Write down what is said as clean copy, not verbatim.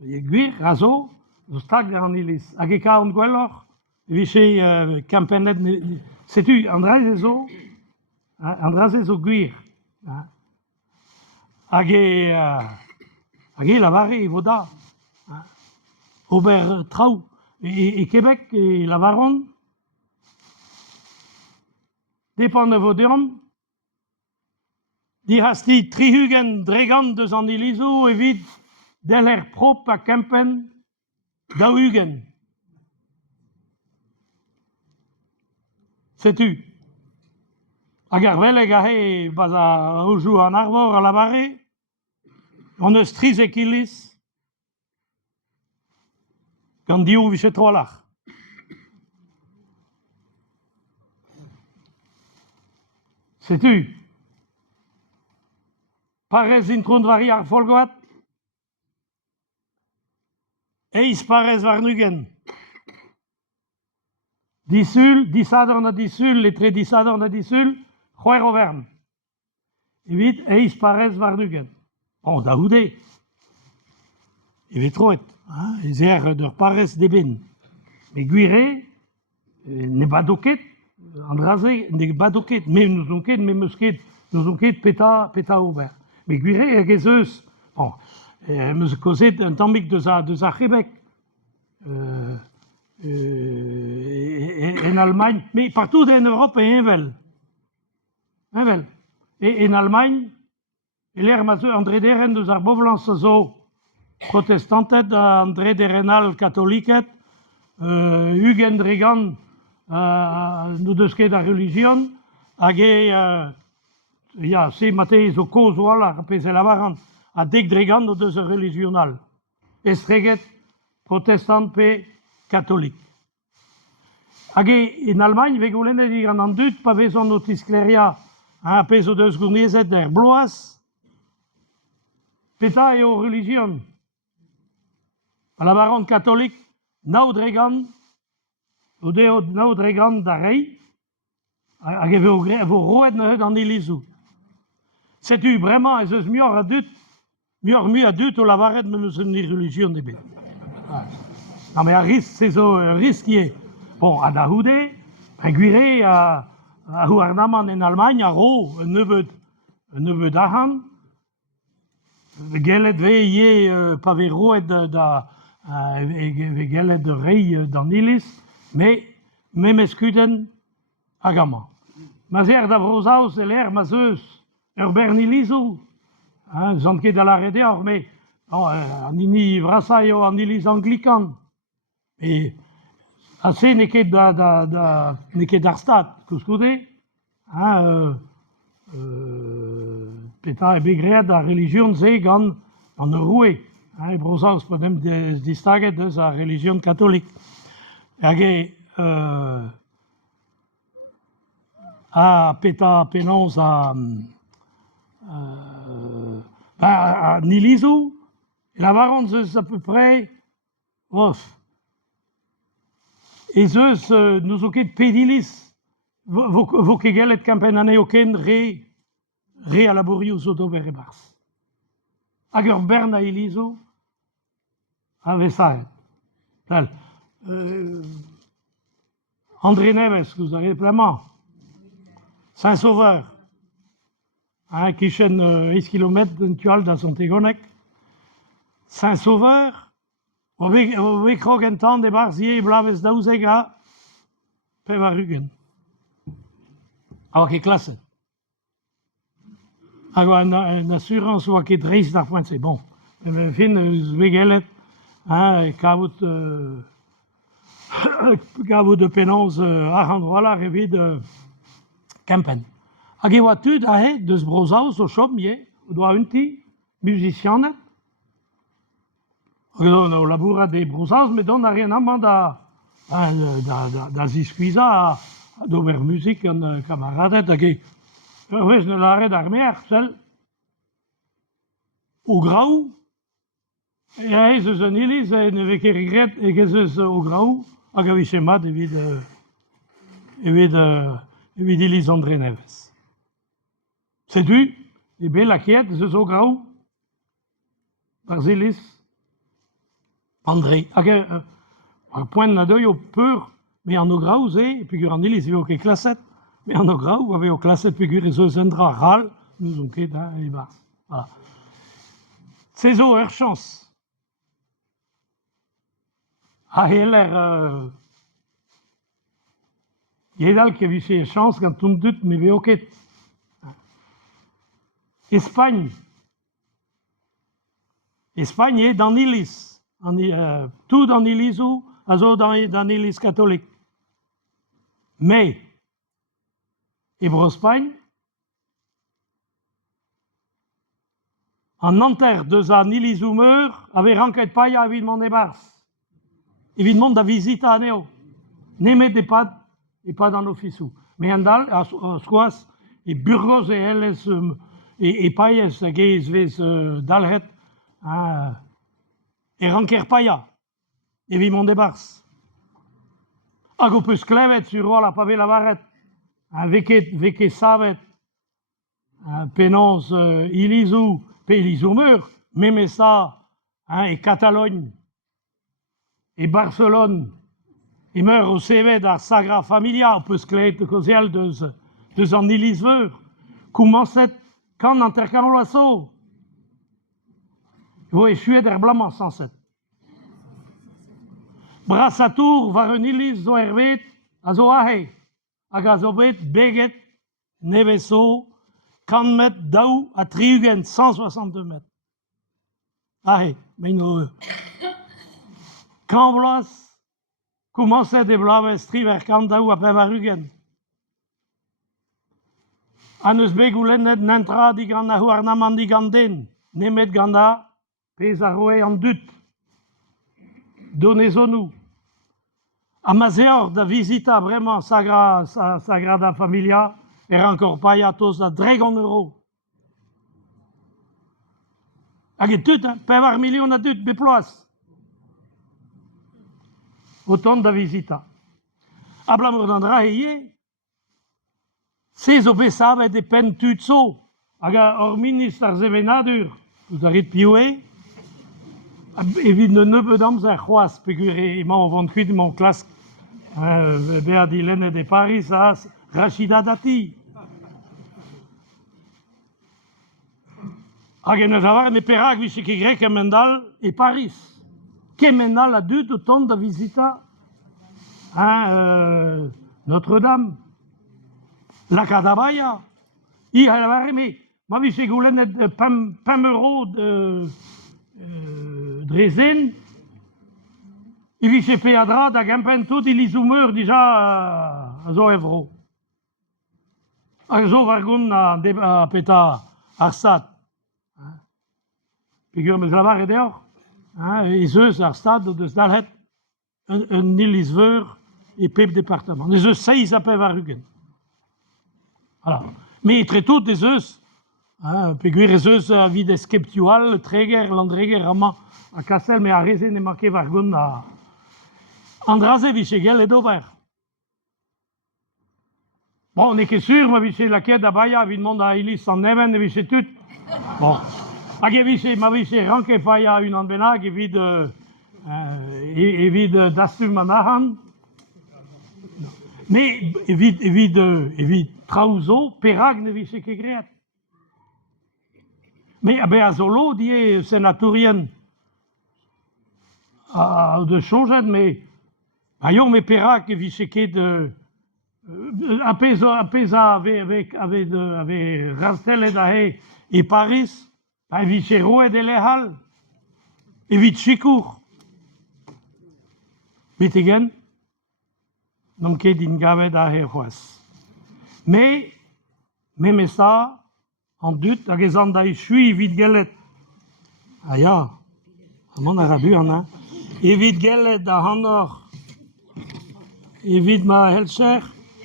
Gwir, razo, zo stag an iliz. Hag e kaon gwelloc'h, evite kampennet, setu, andraz zo gwir. Hag e lavare e voda. Ober traoù. E Québec e lavaron, depant de vodeom, di hasti trihugen dregan deus an ilizo evit del prop a kempen daougen. Setu. Hag ar weleg a he baz a oujou an arvor a lavare, an eus trizek iliz, gant diou vise troalach. Setu. Parez intron vari ar folgoat, eiz parez war nugen. Disul, disador na disul, letre disador na disul, c'hwer o vern. Evit eiz parez war nugen. Bon, da houde. Evet troet. Ez d'ur parez deben. Me gwire, ne badoket, andraze, ne badoket, me nous on ket, me meus ket, nous on ket peta ober. Me gwire hag ez eus, bon, meus kozet un tammik deus a Québec, en Allemagne, mais partout en Europe et envel. Envel. Et en Allemagne, l'er ma zeu André Deren deus ar bovlans zo protestantet, André Derenal catholiquet, Hugen Dregan, nou deus ket a religion, hag ya, se mateiz o koz o ala, rapez e lavaran, a dek Dregan nou deus a religional. Estreget, protestant pe katholik. Hag en Allemagne, ve goulennet digant an dut, pa vezon o tiskleria, a pez o deus gournezet der bloaz, peta eo religion. A lavaran katholik, naout regan, o deo naout regan da rei, hag e vo roet na heud an ilizou. Setu bremañ ez eus muioc'h a dut o lavaret men eus un religion de bet. Non mais a risk, se zo risk ie. Bon, a da houde, a gwire a ho ar naman en Allemagne a ro un nebeud ahan, gellet ve ie pa ve roet da ve gellet de rei d'an iliz, me meskuden hag amañ. Ma zer da vrozaoz e l'er ma zeus ur bern ilizo, zant ket da lare deoc'h, me an hini vrasa eo an iliz anglikan. E ase ne ket ar stad, koulskoude, peta e begreat da religion ze gant an ur roue. E brozaoz podem distaget eus a religion katholik. Hag a peta penonz a nilizo, lavaran zeus a peu près, ez eus nous o ket pediliz, vo ket gellet kampen aneo ken re a laborio zo d'ober e barz. Hag ur bern a ilizo, a vesaet. André Neves, vous avez vraiment. Saint-Sauveur, kichen 10 km d'un tual da son tegonek. Saint-Sauveur, o ve krog en tan de barzie blavez daouzeg a pe va rugen. A oa ket klasse. Hag oa en assurance oa ket reiz d'ar pointse. Bon, men fin eus ve gellet, gavout de penonz ar an droalar evit kempen. Hag e oa tud a he deus brozaoz o chom ie, o doa unti, musicianet. Hag o labourat de brozaoz, met don a rien amant da ziskuiza a d'ober musik an kamaradet. Hag ur vez ne laret ar mer, sel, o graou, e a ez eus an iliz, e ne vez ket regret eg ez eus o graou, hag a vise mat evit iliz André Neves. Setu, e bet lakiet ez eus o graou, par ziliz, André. Un point de deuil au pur, mais en o grau, et puis en il est au classet, mais en o grau, avait au classet, puis il se endra ral, nous on ket, et bah, voilà. C'est zo, chance. Ah, Yedal qui a vu ses chances quand on doute, mais ok. Espagne. Espagne est dans l'Église. Tout dans l'Église ou dans l'Église catholique. Mais, Espagne, en enterre deux ans, l'Église ou meurt, avait renquête pas, il y a demandé bars. Il demande la visite à Néo. N'aimez des pas. Et pas dans l'office. Mais andal, à squas, et Burgos et Elles, et Payes, Gaze, Dalhet, et Ranker Paya, et Vimon des Bars. Agopus Clevet, sur la pavé la barrette, Veke Savet, Pénonce, Ilisou, Pélisou mur, Mémessa, et Catalogne, et Barcelone, il meurt au CV de Sagra Familia, on peut se clé de cosiel de en Éliseur. Comment c'est quand intercalons l'assaut? Vous échouez der blamant sans cette. Brassatour, var un Élis zo hervet, a zo ahe, a gazobet, beget, neveso, 40 mètres d'au à Triugen, 162 mètres. Ahe, mais non. Quand vlas, comment c'est des blaves striver kandaou a pevarugen? Anus begoulenet n'entra di ganda huarnaman di ganden, nemet ganda, pesaroe en dut. Donnez-nous. A Mazéor da visita vraiment Sagrada Familia, et encore pas yatos da Dragon Euro. Hag tout, pevar million a dut beploas. Autant de visita. Ablamur d'Andra et ces obésaves des peines tutso. Aga or ministre zevenadur, tout arrête pioué. Évite de ne pas d'amzer croise, figuré, mon ventre de mon classe, Béadilène de Paris, ça, Rachida Dati. Aga ne savoir ne perag, vice qui grec, Mendal et Paris. Che Mendal a dû autant de visita. Notre-Dame, la Cadabaya, il a la mais ma vie chez Goulen de Pamero de Dresden, il vit chez Péadra, d'Agampen, tout, il y soumeur déjà à Zoevro. À Zovargun, à Péta, à Stade. Figure, mais là-bas, et dehors, et eux, à Stade, de Sdalhet, un Nilisveur, et Pep département. Les œufs, ça, ils appellent Varugen. Voilà. Mais très tôt, des œufs, puis les œufs à vie des skeptual, le Träger, l'Andréger, à Kassel, mais à Rézé, n'est marqué Vargun à Andraze, Vichegel et Dover. Bon, on est que sûr, ma Vichy, la quête d'Abaya, évidemment, à Ilis, en Neven, et Vichy tout. Bon. À Vichy, ma Vichy, Ranke Paya, une Anbenag, et vide d'Astum Manahan. Mais évite Trauzo, Perag ne vise que Gret. Mais à Zolo, dit sénatorien de changer, mais ailleurs, mais Perag vise que de Apesa avec Rastel et Dahe et Paris, vise Roue de Lehal, évite Chicour. Bitigen. Non che d'ingave da herwas. Mais, même ça, en doute, à raison d'aïe chui, vite gelet. Ah ya, à mon arabu, on a. Et vite gelet da honor. Et vite ma helcher.